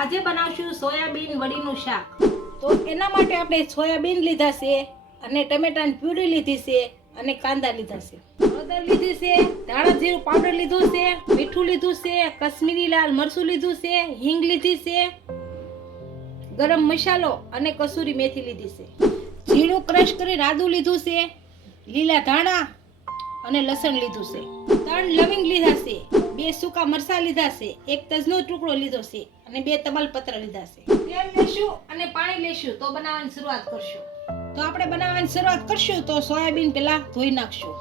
આજે બનાવશું સોયાબીન વડીનું શાક. તો એના માટે આપણે સોયાબીન લીધા છે અને ટમેટાની પ્યુરી લીધી છે અને કાંદા લીધા છે. હળદર લીધી છે, ધાણા જીરું પાવડર લીધું છે, મીઠું લીધું છે, કશ્મીરી લાલ મરચું લીધું છે, હિંગ લીધી છે, ગરમ મસાલો અને કસૂરી મેથી લીધી છે. જીરું ક્રશ કરીને આદું લીધું છે, લીલા ધાણા અને લસણ લીધું છે. ત્રણ લવિંગ લીધા છે, બે સૂકા મરચા લીધા છે, એક તજનો ટુકડો લીધો છે અને બે તમાલપત્ર લીધા છે. તેલ લેશું અને પાણી લેશું તો બનાવવાની શરૂઆત કરશું. તો આપણે બનાવવાની શરૂઆત કરશું તો સોયાબીન પહેલા ધોઈ નાખશું.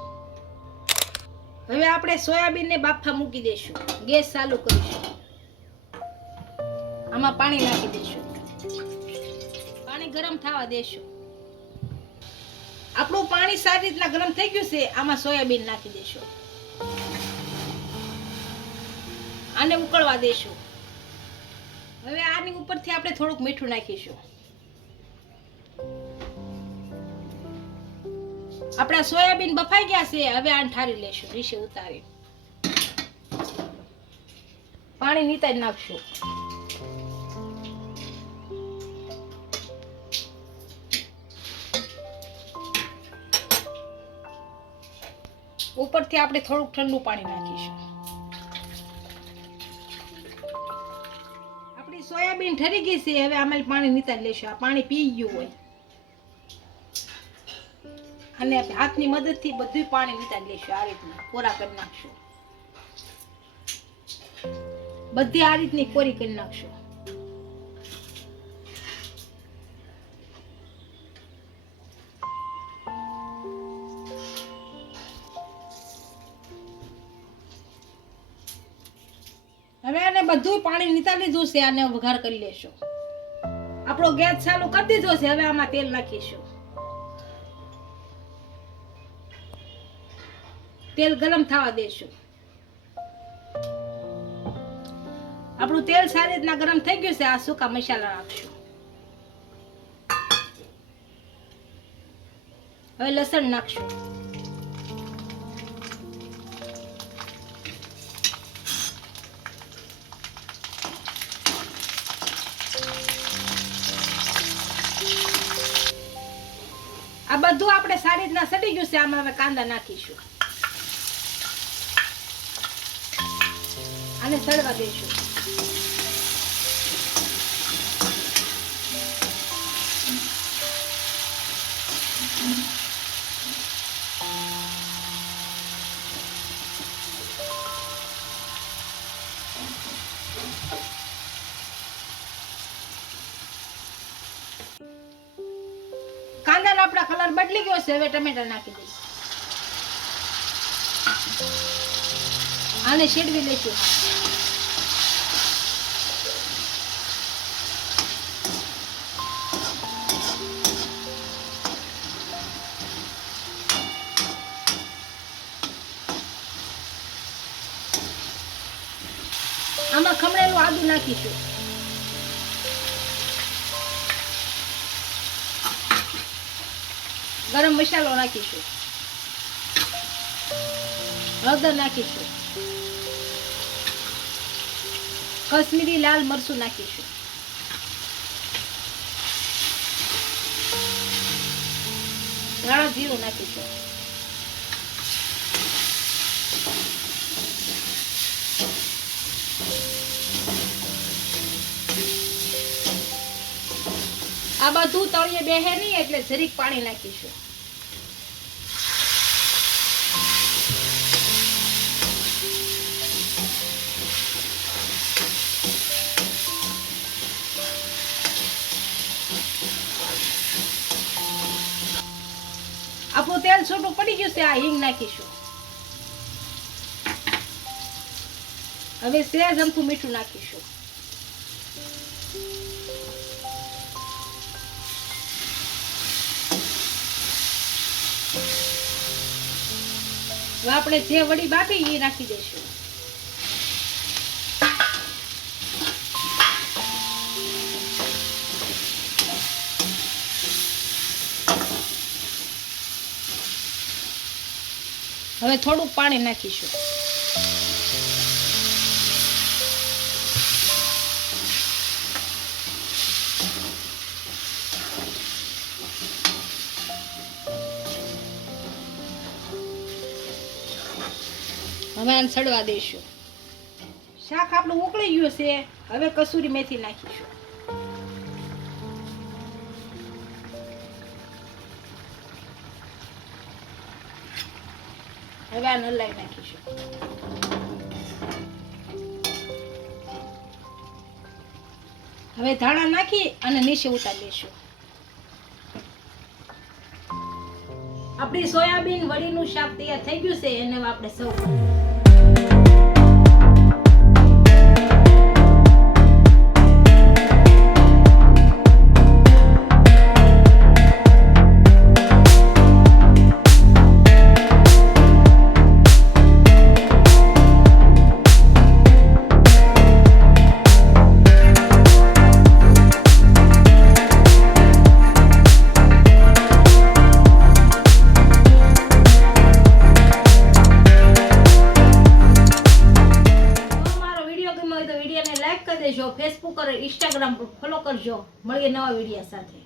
હવે આપણે સોયાબીનને બાફા મૂકી દઈશું. ગેસ ચાલુ કરીશું. આમાં પાણી નાખી દઈશું. પાણી ગરમ થવા દેશું. આપણું પાણી સારી રીતના ગરમ થઈ ગયું છે આમાં સોયાબીન નાખી દેશું આને ઉકળવા દેશું. હવે આની ઉપરથી આપણે થોડુંક મીઠું નાખીશું. આપણા સોયાબીન બફાઈ ગયા છે, હવે આને ઠારી લેશું રીશે ઉતારી. પાણી નીતાઈ નાખશું. ઉપરથી આપણે થોડુંક ઠંડુ પાણી નાખીશું. સોયાબીન ઠરી ગઈ છે, હવે આમાં પાણી નીતા લેશું આ પાણી પી ગયું હોય. અને હાથની મદદથી બધું પાણી નીતા લેશું આ રીતના કોરા કરી નાખશું. બધી આ રીતની કોરી કરી નાખશું. બધું પાણી નીતા લીધું છે વઘાર કરી લેશું. આપણો ગેસ ચાલુ કરી દીધો છે, હવે આમાં તેલ નાખીશું. તેલ ગરમ થવા દેશું. આપણું તેલ સારી રીતના ગરમ થઈ ગયું છે, આ સૂકા મસાલા નાખશું હવે લસણ નાખશું. આ બધું આપણે સારી રીતના સડી ગયું છે, આમાં હવે કાંદા નાખીશું. આને સડવા દઈશું. આપણા કલર બદલી ગયો છે, હવે ટમેટા નાખી દઈશું. આને શેડવી લઈશું. આમાં ખમણેલું આદુ નાખીશું. ગરમ મસાલો નાખીશું. હળદર નાખીશું. કશ્મીરી લાલ મરચું નાખીશું. ધાણા જીરું નાખીશું. આ બધું તળિયે બેહે નહીં એટલે જરીક પાણી નાખીશું. આપણું તેલ છૂટું પડી ગયું છે, આ હિંગ નાખીશું. હવે સેજ અમથું મીઠું નાખીશું. હવે આપણે જે વડી બાફી એ નાખી દઈશું. હવે થોડુંક પાણી નાખીશું. હવે આને સડવા દઈશું શાક આપણું ઉકળી ગયું છે. હવે કસૂરી મેથી નાખીશું. હવે આ નલાઈ નાખીશું. હવે ધાણા નાખી અને નીચે ઉતારી લઈશું આપણી સોયાબીન વડીનું શાક તૈયાર થઈ ગયું છે એને આપણે સર્વ પર ઇન્સ્ટાગ્રામ પર ફોલો કરજો. મળીએ નવા વિડીયા સાથે.